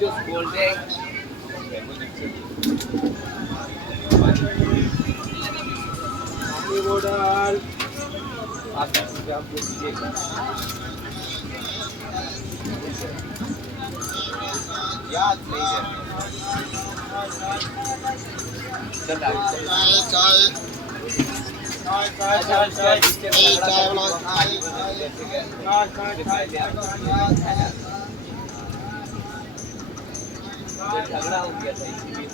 just holding. पानी बोतल आप याद नहीं है चल झगड़ा हो गया था इसीलिए